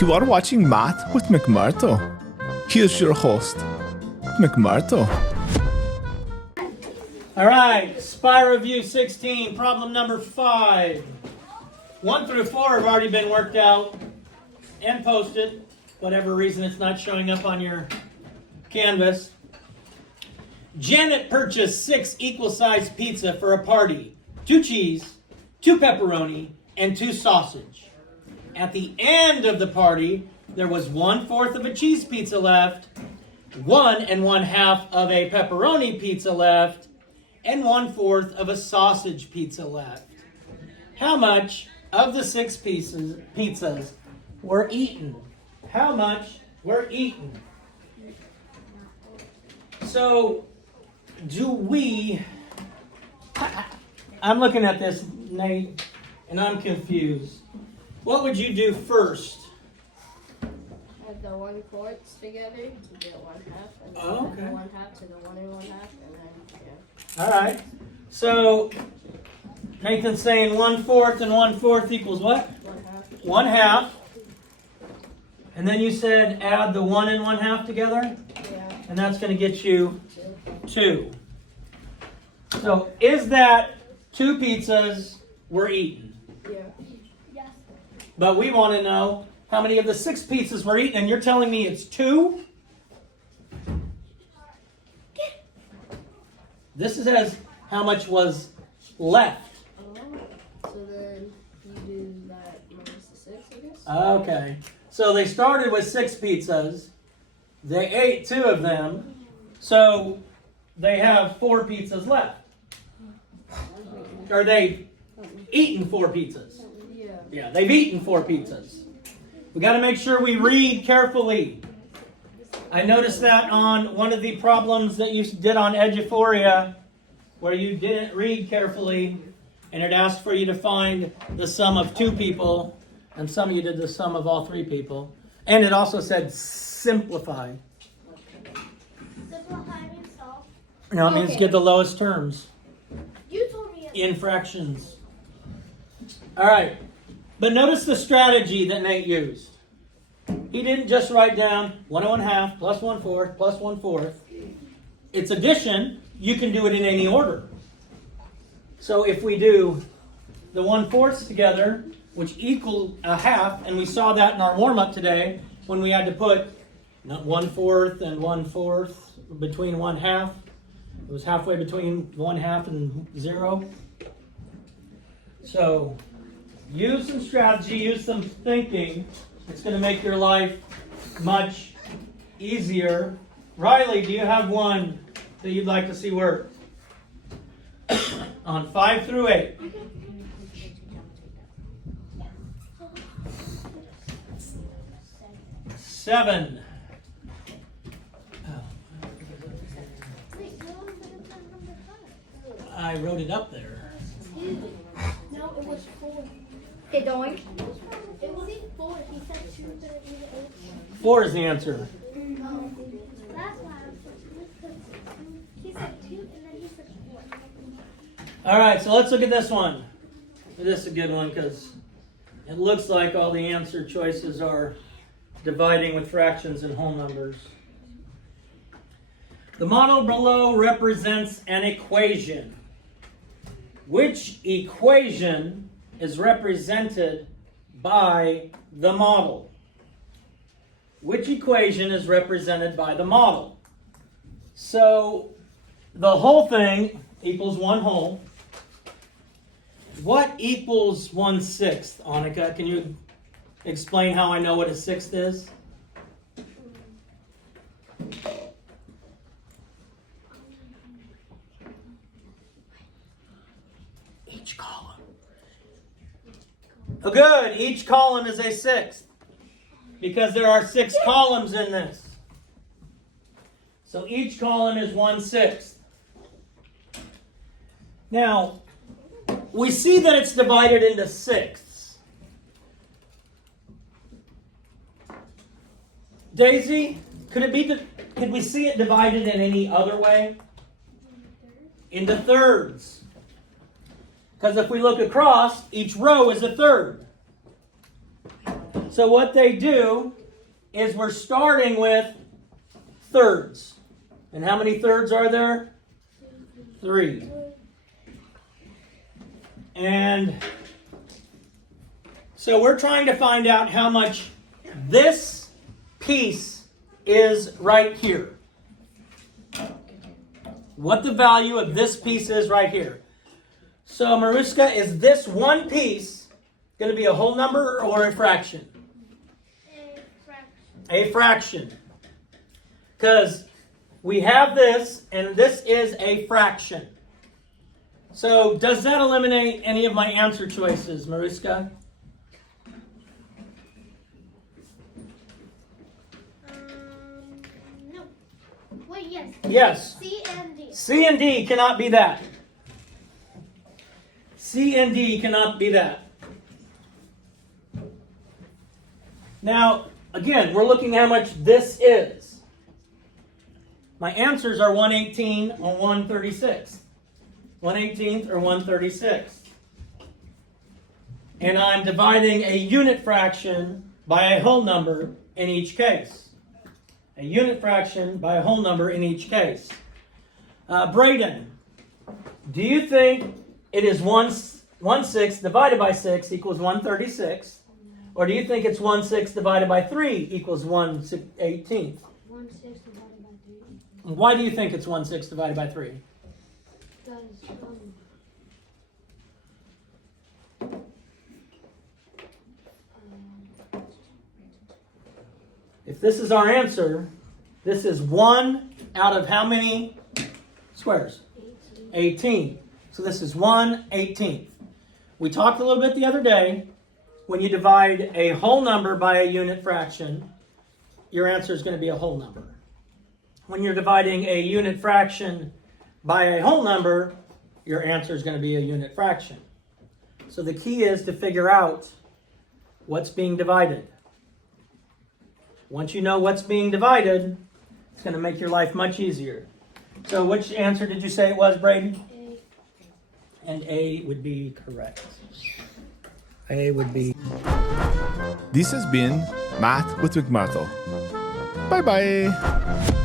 You are watching Math with McMurdo. Here's your host, McMurdo. All right, Spy Review 16, problem number 5. 1 through 4 have already been worked out and posted. Whatever reason it's not showing up on your canvas. Janet purchased 6 equal-sized pizza for a party. 2 cheese, 2 pepperoni, and 2 sausage. At the end of the party, there was 1/4 of a cheese pizza left, 1 1/2 of a pepperoni pizza left, and 1/4 of a sausage pizza left. How much of the 6 pizzas were eaten? How much were eaten? So, I'm looking at this, Nate, and I'm confused. What would you do first? Add the 1/4 together to get 1/2, and then add the 1/2 to the 1 1/2, and then, yeah. All right. So, Nathan's saying 1/4 and 1/4 equals what? 1/2. 1/2. And then you said add the 1 and 1/2 together? Yeah. And that's going to get you 2. So, is that 2 pizzas were eaten? Yeah. But we want to know how many of the 6 pizzas were eaten, and you're telling me it's 2? This says how much was left. So then you do that minus the 6, I guess? Okay. So they started with 6 pizzas. They ate 2 of them. So they have 4 pizzas left. Or they've eaten 4 pizzas. Yeah. Yeah, they've eaten 4 pizzas. We got to make sure we read carefully. I noticed that on one of the problems that you did on Eduphoria, where you didn't read carefully, and it asked for you to find the sum of 2 people, and some of you did the sum of all 3 people. And it also said simplify. Simplify means solve. No, it means Okay. get the lowest terms You told me in fractions. All right. But notice the strategy that Nate used. He didn't just write down 1 1/2 plus 1/4 plus 1/4. It's addition. You can do it in any order. So if we do the 1/4 together, which equal a half, and we saw that in our warm-up today when we had to put 1/4 and 1/4 between 1/2. It was halfway between 1/2 and 0. So use some strategy, use some thinking. It's going to make your life much easier. Riley, do you have one that you'd like to see work? On 5 through 8. Seven. wait, no one said it's on number 5. I wrote it up there. No, it was 4. Okay, going. It was 4. He said 2, but it was 8. 4 is the answer. That's why I was confused, because he said 2 and then he said 4. All right, so let's look at this one. This is a good one because it looks like all the answer choices are dividing with fractions and whole numbers. The model below represents an equation. Which equation is represented by the model? Which equation is represented by the model? So the whole thing equals 1 whole. What equals 1/6, Annika? Can you explain how I know what a 1/6 is? Each column. Oh, good. Each column is a 1/6 because there are 6 columns in this. So each column is 1/6. Now, we see that it's divided into 6ths. Daisy, could we see it divided in any other way? Into thirds. Because if we look across, each row is a third. So what they do is we're starting with thirds. And how many thirds are there? 3. And so we're trying to find out how much this piece is right here. What the value of this piece is right here. So Maruska, is this one piece going to be a whole number or a fraction? A fraction. A fraction. Because we have this, and this is a fraction. So does that eliminate any of my answer choices, Maruska? No. Wait, yes. Yes. C and D. C and D cannot be that. C and D cannot be that. Now, again, we're looking how much this is. My answers are 1/18 or 1/36. 1/18 or 1/36. And I'm dividing a unit fraction by a whole number in each case. A unit fraction by a whole number in each case. Braden, do you think it is 1/6 divided by 6 equals 1/36? Or do you think it's 1/6 divided by 3 equals 1/18? 1/6 divided by 3. Why do you think it's 1/6 divided by 3? Because, If this is our answer, this is 1 out of how many squares? 18. So this is 1/18. We talked a little bit the other day. When you divide a whole number by a unit fraction, your answer is going to be a whole number. When you're dividing a unit fraction by a whole number, your answer is going to be a unit fraction. So the key is to figure out what's being divided. Once you know what's being divided, it's going to make your life much easier. So which answer did you say it was, Brady? A. And A would be correct. A would be. This has been Math with McMurtle. Bye bye.